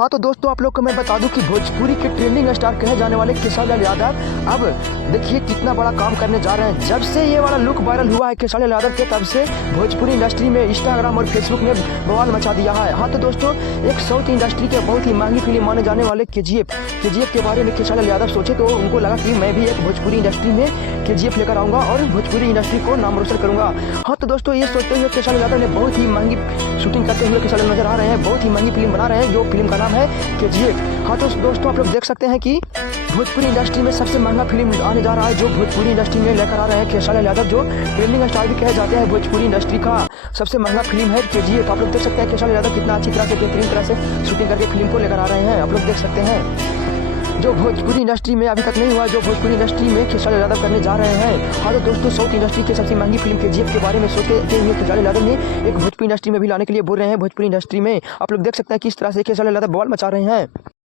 हाँ तो दोस्तों आप लोग को मैं बता दूं कि भोजपुरी के ट्रेंडिंग स्टार कहे जाने वाले खेसारी लाल यादव अब देखिए कितना बड़ा काम करने जा रहे हैं। जब से ये वाला लुक वायरल हुआ है खेसारी लाल यादव के, तब से भोजपुरी इंडस्ट्री में इंस्टाग्राम और फेसबुक ने बवाल मचा दिया है। हाँ तो दोस्तों एक साउथ इंडस्ट्री के बहुत ही महंगी फिल्म माने जाने वाले केजीएफ के बारे में खेसारी लाल यादव सोचे तो उनको लगा कि मैं भी एक भोजपुरी इंडस्ट्री में केजीएफ लेकर आऊँगा और भोजपुरी इंडस्ट्री को नाम रोशन करूँगा। हाँ तो दोस्तों ये सोचते हुए खेसारी लाल यादव ने बहुत ही महंगी शूटिंग करते हुए खेसारी नजर आ रहे हैं, बहुत ही महंगी फिल्म बना रहे हैं जो फिल्म का नाम है केजीएफ। हाँ तो दोस्तों आप लोग देख सकते हैं कि भोजपुरी इंडस्ट्री में सबसे महंगा फिल्म आने जा रहा है जो भोजपुरी इंडस्ट्री में लेकर आ रहे हैं खेसारी लाल यादव, जो ट्रेंडिंग स्टार भी कहे जाते हैं। भोजपुरी इंडस्ट्री का सबसे महंगा फिल्म है केजीएफ। आप लोग देख सकते हैं खेसारी लाल यादव कितना अच्छी तरह से बेहतरीन तरह से शूटिंग करके फिल्म को लेकर आ रहे हैं। आप लोग देख सकते हैं जो भोजपुरी इंडस्ट्री में अभी तक नहीं हुआ, जो भोजपुरी इंडस्ट्री में खेसारी लाल यादव करने जा रहे हैं। हाँ तो दोस्तों साउथ इंडस्ट्री की सबसे महंगी फिल्म केजीएफ के बारे में सोचते हुए खेसारी लाल यादव ने एक भोजपुरी इंडस्ट्री में भी लाने के लिए बोल रहे हैं। भोजपुरी इंडस्ट्री में आप लोग देख सकते हैं किस तरह से खेसारी लाल यादव बवाल मचा रहे हैं।